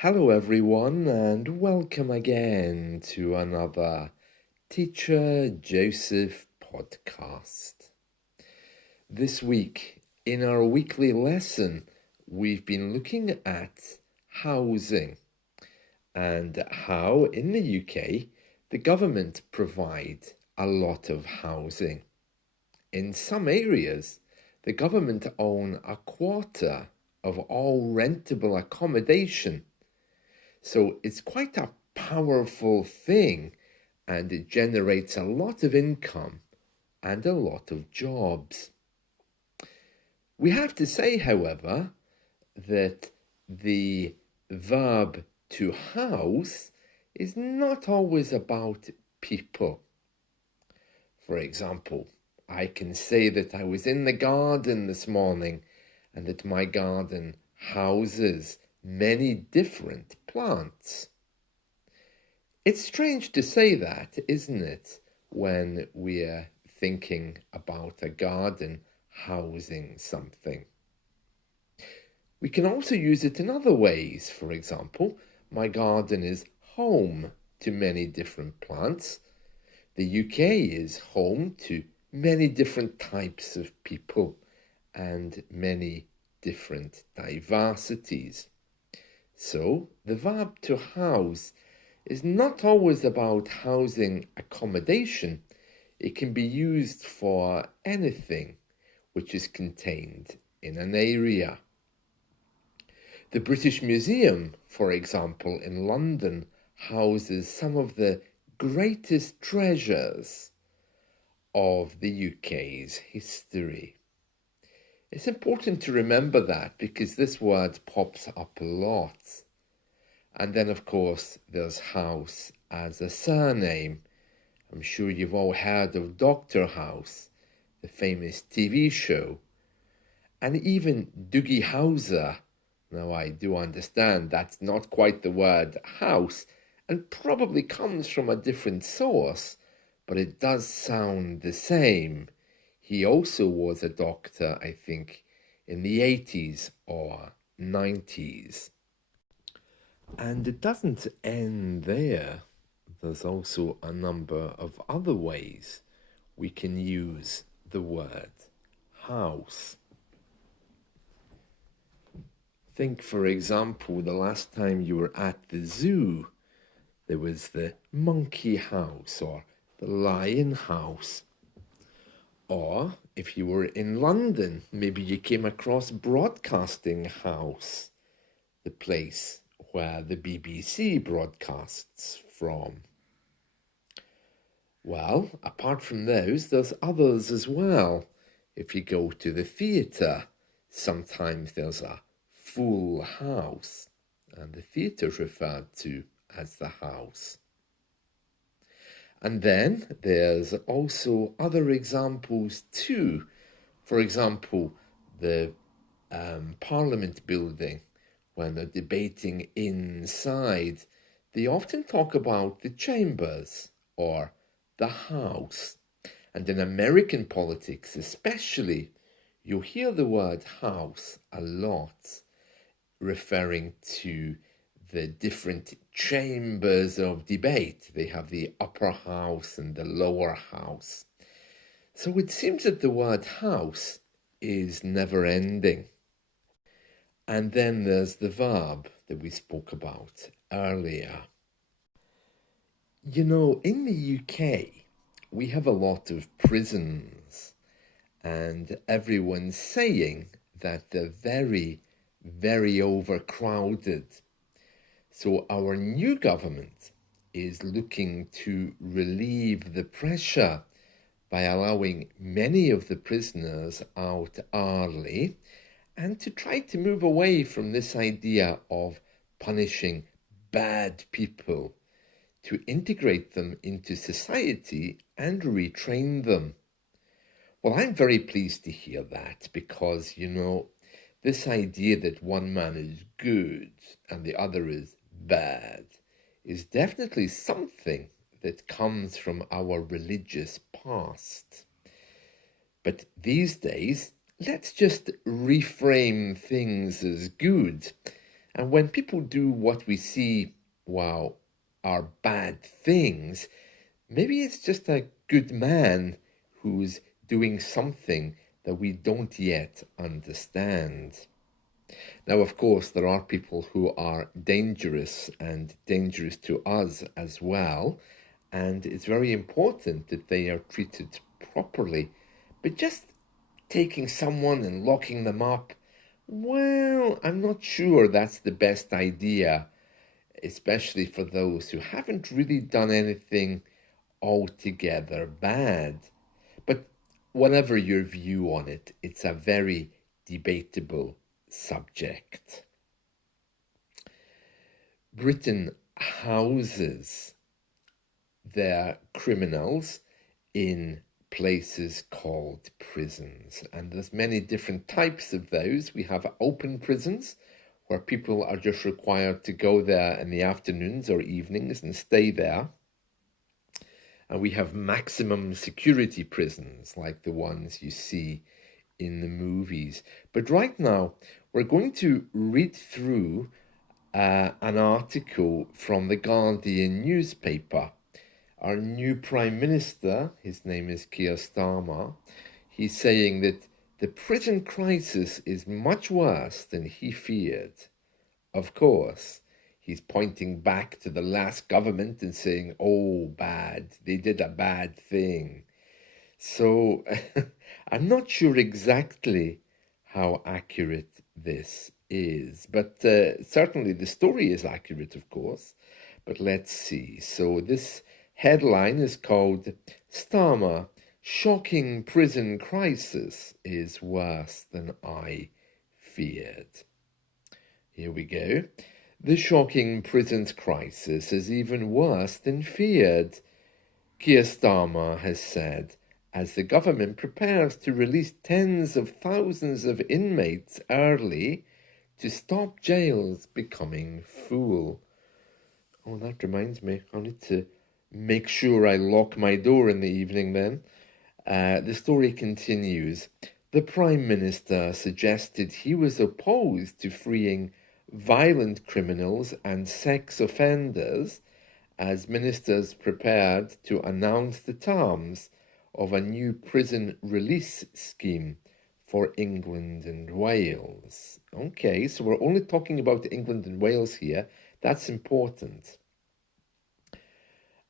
Hello, everyone, and welcome again to another Teacher Joseph podcast. This week, in our weekly lesson, we've been looking at housing and how in the UK the government provide a lot of housing. In some areas, the government own a quarter of all rentable accommodation. So it's quite a powerful thing, and it generates a lot of income and a lot of jobs. We have to say, however, that the verb to house is not always about people. For example, I can say that I was in the garden this morning and that my garden houses many different plants. It's strange to say that, isn't it, when we're thinking about a garden housing something. We can also use it in other ways. For example, my garden is home to many different plants. The UK is home to many different types of people and many different diversities. So, the verb to house is not always about housing accommodation. It can be used for anything which is contained in an area. The British Museum, for example, in London, houses some of the greatest treasures of the UK's history. It's important to remember that because this word pops up a lot. And then, of course, there's House as a surname. I'm sure you've all heard of Dr. House, the famous TV show. And even Doogie Howser. Now, I do understand that's not quite the word house and probably comes from a different source, but it does sound the same. He also was a doctor, I think, in the 80s or 90s. And it doesn't end there. There's also a number of other ways we can use the word house. Think, for example, the last time you were at the zoo, there was the monkey house or the lion house. Or if you were in London, maybe you came across Broadcasting House, the place where the BBC broadcasts from. Well, apart from those, there's others as well. If you go to the theatre, sometimes there's a full house, and the theatre is referred to as the house. And then there's also other examples too. For example, the Parliament building, when they're debating inside, they often talk about the chambers or the house. And in American politics especially, you hear the word house a lot, referring to the different chambers of debate. They have the upper house and the lower house. So it seems that the word house is never ending. And then there's the verb that we spoke about earlier. You know, in the UK, we have a lot of prisons, and everyone's saying that they're very, very overcrowded. So our new government is looking to relieve the pressure by allowing many of the prisoners out early and to try to move away from this idea of punishing bad people, to integrate them into society and retrain them. Well, I'm very pleased to hear that because, you know, this idea that one man is good and the other is bad is definitely something that comes from our religious past. But these days, let's just reframe things as good And when people do what we see, wow, are bad things, maybe it's just a good man who's doing something that we don't yet understand. Now, of course, there are people who are dangerous and dangerous to us as well, and it's very important that they are treated properly. But just taking someone and locking them up, well, I'm not sure that's the best idea, especially for those who haven't really done anything altogether bad. But whatever your view on it, it's a very debatable subject. Britain houses their criminals in places called prisons, and there's many different types of those. We have open prisons where people are just required to go there in the afternoons or evenings and stay there. And we have maximum security prisons like the ones you see in the movies. But right now, we're going to read through an article from the Guardian newspaper. Our new Prime Minister, his name is Keir Starmer, he's saying that the prison crisis is much worse than he feared. Of course, he's pointing back to the last government and saying, oh, bad, they did a bad thing. So I'm not sure exactly how accurate this is, but certainly the story is accurate, of course. But let's see. So this headline is called Starmer, Shocking Prison Crisis is Worse Than I Feared. Here we go. The shocking prisons crisis is even worse than feared, Keir Starmer has said, as the government prepares to release tens of thousands of inmates early to stop jails becoming full. Oh, that reminds me, I need to make sure I lock my door in the evening then. The story continues. The Prime Minister suggested he was opposed to freeing violent criminals and sex offenders as ministers prepared to announce the terms of a new prison release scheme for England and Wales. Okay, so we're only talking about England and Wales here. That's important.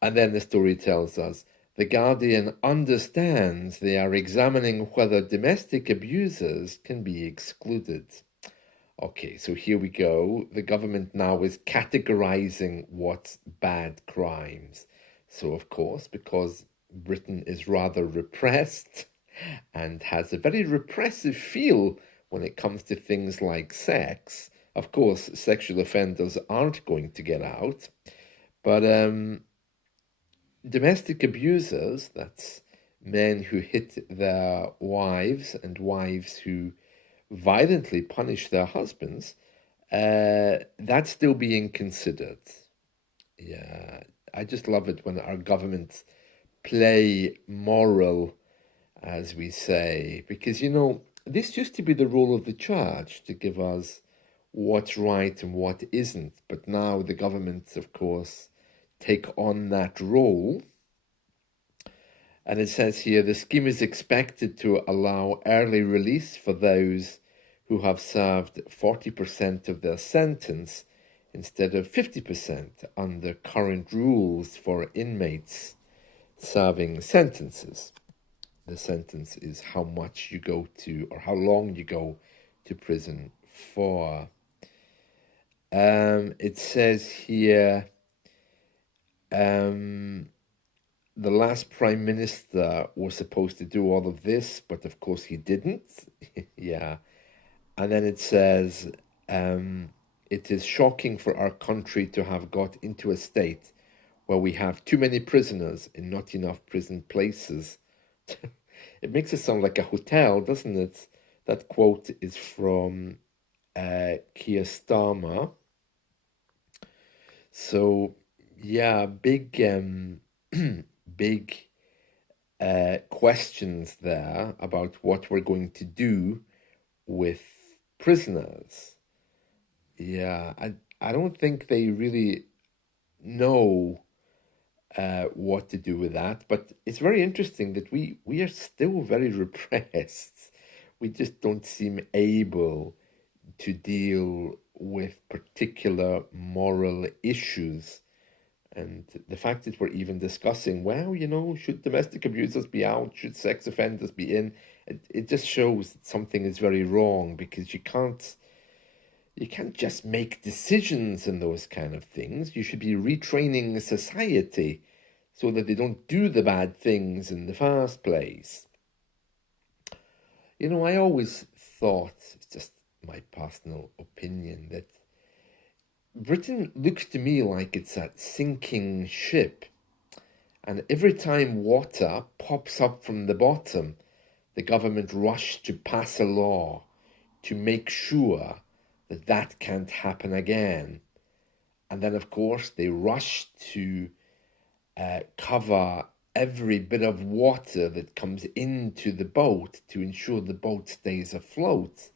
And then the story tells us, The Guardian understands they are examining whether domestic abusers can be excluded. Okay, so here we go. The government now is categorizing what's bad crimes. So, of course, because Britain is rather repressed and has a very repressive feel when it comes to things like sex, of course, sexual offenders aren't going to get out. But domestic abusers, that's men who hit their wives and wives who violently punish their husbands, that's still being considered. Yeah, I just love it when our governments play moral, as we say, because, you know, this used to be the role of the church to give us what's right and what isn't. But now the government, of course, take on that role. And it says here, the scheme is expected to allow early release for those who have served 40% of their sentence instead of 50% under current rules for inmates serving sentences. The sentence is how much you go to, or how long you go to prison for. It says here, the last Prime Minister was supposed to do all of this, but of course he didn't. Yeah. And then it says, it is shocking for our country to have got into a state where we have too many prisoners and not enough prison places. It makes it sound like a hotel, doesn't it? That quote is from Keir Starmer. So, yeah, big questions there about what we're going to do with prisoners. Yeah, I don't think they really know what to do with that. But it's very interesting that we are still very repressed. We just don't seem able to deal with particular moral issues. And the fact that we're even discussing, well, should domestic abusers be out? Should sex offenders be in? It just shows that something is very wrong, because you can't just make decisions and those kind of things. You should be retraining society so that they don't do the bad things in the first place. I always thought, it's just my personal opinion, that Britain looks to me like it's a sinking ship. And every time water pops up from the bottom, the government rush to pass a law to make sure that that can't happen again. And then, of course, they rush to cover every bit of water that comes into the boat to ensure the boat stays afloat.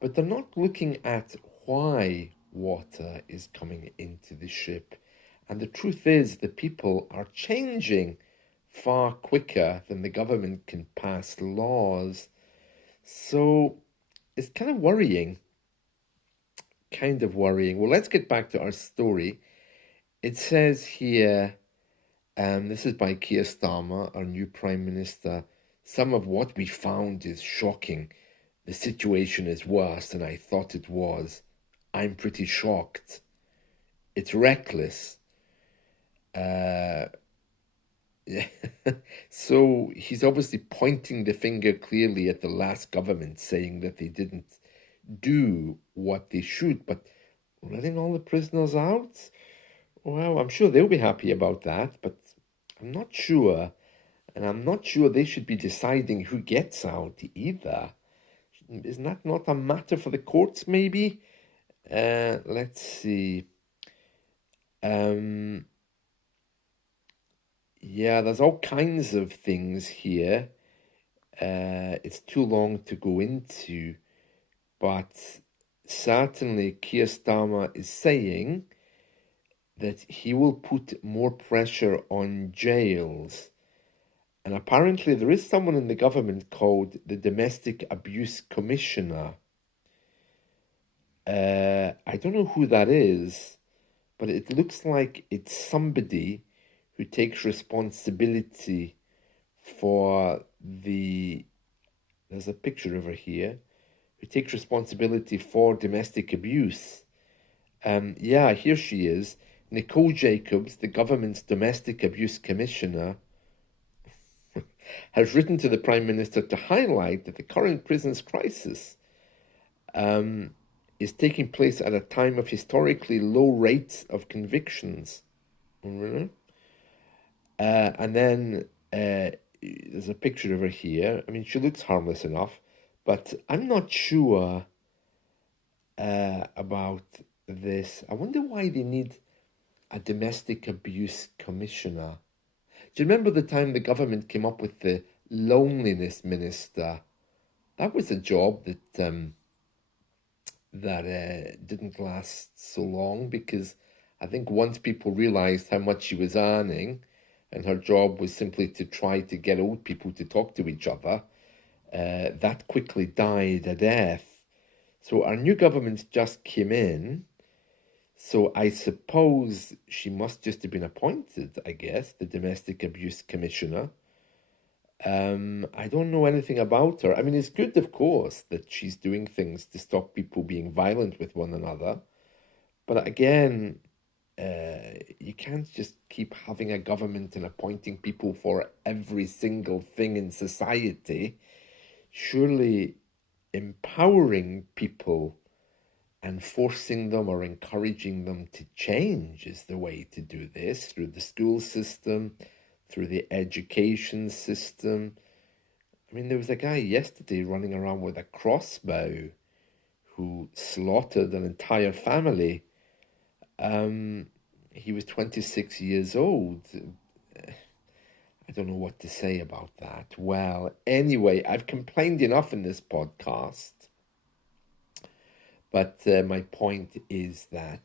But they're not looking at why water is coming into the ship. And the truth is, the people are changing far quicker than the government can pass laws. So it's kind of worrying. Well, let's get back to our story. It says here, this is by Keir Starmer, our new Prime Minister. Some of what we found is shocking. The situation is worse than I thought it was. I'm pretty shocked. It's reckless. So he's obviously pointing the finger clearly at the last government, saying that they didn't do what they should. But letting all the prisoners out? Well, I'm sure they'll be happy about that, but I'm not sure. And I'm not sure they should be deciding who gets out either. Isn't that not a matter for the courts, maybe? Let's see. Yeah, there's all kinds of things here. It's too long to go into, but certainly Keir Starmer is saying that he will put more pressure on jails. And apparently there is someone in the government called the Domestic Abuse Commissioner. I don't know who that is, but it looks like it's somebody who takes responsibility for there's a picture over here, who takes responsibility for domestic abuse. Yeah, here she is. Nicole Jacobs, the government's Domestic Abuse Commissioner, has written to the Prime Minister to highlight that the current prisons crisis is taking place at a time of historically low rates of convictions. And then there's a picture of her here. I mean, she looks harmless enough, but I'm not sure about this. I wonder why they need a domestic abuse commissioner. Do you remember the time the government came up with the loneliness minister? That was a job that didn't last so long, because I think once people realized how much she was earning, and her job was simply to try to get old people to talk to each other, that quickly died a death. So our new government just came in. So I suppose she must just have been appointed, I guess, the Domestic Abuse Commissioner. I don't know anything about her. I mean, it's good, of course, that she's doing things to stop people being violent with one another. But again, you can't just keep having a government and appointing people for every single thing in society. Surely empowering people and forcing them or encouraging them to change is the way to do this, through the school system, through the education system. I mean, there was a guy yesterday running around with a crossbow who slaughtered an entire family. He was 26 years old. I don't know what to say about that. Well, anyway, I've complained enough in this podcast. But my point is that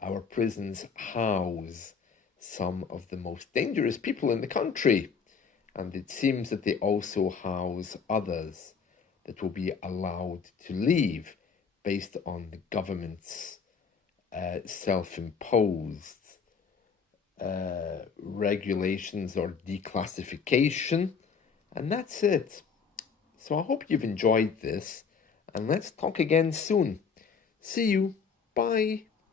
our prisons house some of the most dangerous people in the country, and it seems that they also house others that will be allowed to leave based on the government's self-imposed regulations or declassification, and that's it. So I hope you've enjoyed this, and let's talk again soon. See you. Bye.